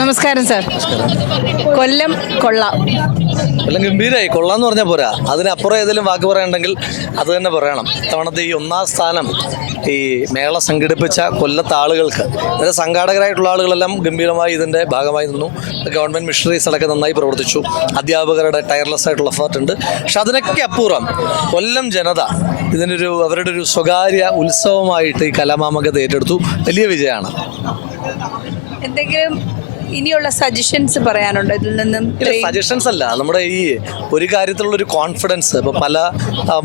നമസ്കാരം സാർ. കൊല്ലം കൊള്ളാം. കൊല്ലം ഗംഭീരമായി. കൊള്ളാന്ന് പറഞ്ഞാൽ പോരാ, അതിനപ്പുറം ഏതെങ്കിലും വാക്ക് പറയാനുണ്ടെങ്കിൽ അത് തന്നെ പറയണം. ഇത്തവണത്തെ ഈ ഒന്നാം സ്ഥാനം ഈ മേള സംഘടിപ്പിച്ച കൊല്ലത്തെ ആളുകൾക്ക്, അതായത് സംഘാടകരായിട്ടുള്ള ആളുകളെല്ലാം ഗംഭീരമായി ഇതിൻ്റെ ഭാഗമായി നിന്നു. ഗവൺമെൻറ് മിഷണറീസ് അടക്കം നന്നായി പ്രവർത്തിച്ചു. അധ്യാപകരുടെ ടയർലെസ് ആയിട്ടുള്ള എഫേർട്ട് ഉണ്ട്. പക്ഷെ അതിനൊക്കെ അപ്പുറം കൊല്ലം ജനത അവരുടെ ഒരു സ്വകാര്യ ഉത്സവമായിട്ട് ഈ കലാമാമകത്തെ ഏറ്റെടുത്തു. വലിയ വിജയമാണ്. എന്തെങ്കിലും ഇനിയുള്ള സജഷൻസ് പറയാനുണ്ടോ ഇതിൽ നിന്നും? സജഷൻസ് അല്ല, നമ്മുടെ ഈ ഒരു കാര്യത്തിലുള്ളൊരു കോൺഫിഡൻസ്. ഇപ്പോൾ പല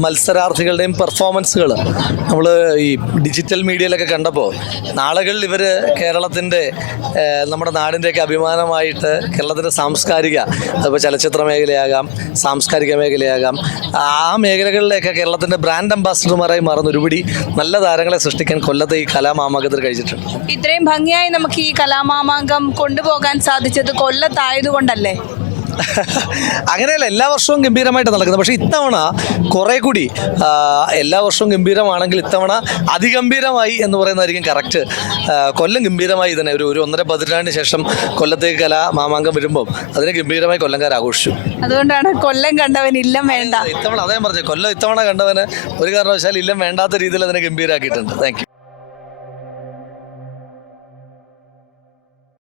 മത്സരാർത്ഥികളുടെയും പെർഫോമൻസുകൾ നമ്മൾ ഈ ഡിജിറ്റൽ മീഡിയയിലൊക്കെ കണ്ടപ്പോൾ നാളുകളിൽ ഇവർ കേരളത്തിൻ്റെ നമ്മുടെ നാടിൻ്റെയൊക്കെ അഭിമാനമായിട്ട് കേരളത്തിൻ്റെ സാംസ്കാരിക, അതിപ്പോൾ ചലച്ചിത്ര മേഖലയാകാം, സാംസ്കാരിക മേഖലയാകാം, ആ മേഖലകളിലൊക്കെ കേരളത്തിൻ്റെ ബ്രാൻഡ് അംബാസിഡർമാരായി മാറുന്ന ഒരുപിടി നല്ല താരങ്ങളെ സൃഷ്ടിക്കാൻ കൊല്ലത്തെ ഈ കലാമാമാങ്കത്തിൽ കഴിച്ചിട്ടുണ്ട്. ഇത്രയും ഭംഗിയായി നമുക്ക് ഈ കലാമാമാങ്കം കൊണ്ടുപോകാൻ സാധിച്ചത് കൊല്ലത്തായതുകൊണ്ടല്ലേ? അങ്ങനെയല്ല, എല്ലാ വർഷവും ഗംഭീരമായിട്ട് നടക്കുന്നത്. പക്ഷേ ഇത്തവണ കുറേ കൂടി എല്ലാ വർഷവും ഗംഭീരമാണെങ്കിൽ ഇത്തവണ അതിഗംഭീരമായി എന്ന് പറയുന്നതായിരിക്കും കറക്റ്റ്. കൊല്ലം ഗംഭീരമായി തന്നെ ഒരു 1.5 പതിറ്റാണ്ടിന് ശേഷം കൊല്ലത്തേക്ക് കലാമാമാങ്കം വരുമ്പോൾ അതിനെ ഗംഭീരമായി കൊല്ലംകാർ ആഘോഷിച്ചു. അതുകൊണ്ടാണ് കൊല്ലം കണ്ടവൻ ഇല്ലം വേണ്ട. ഇത്തവണ അതേ പറഞ്ഞു, കൊല്ലം ഇത്തവണ കണ്ടവന് ഒരു കാരണവശാൽ ഇല്ലം വേണ്ടാത്ത രീതിയിൽ അതിനെ ഗംഭീരമാക്കിയിട്ടുണ്ട്. Thank you.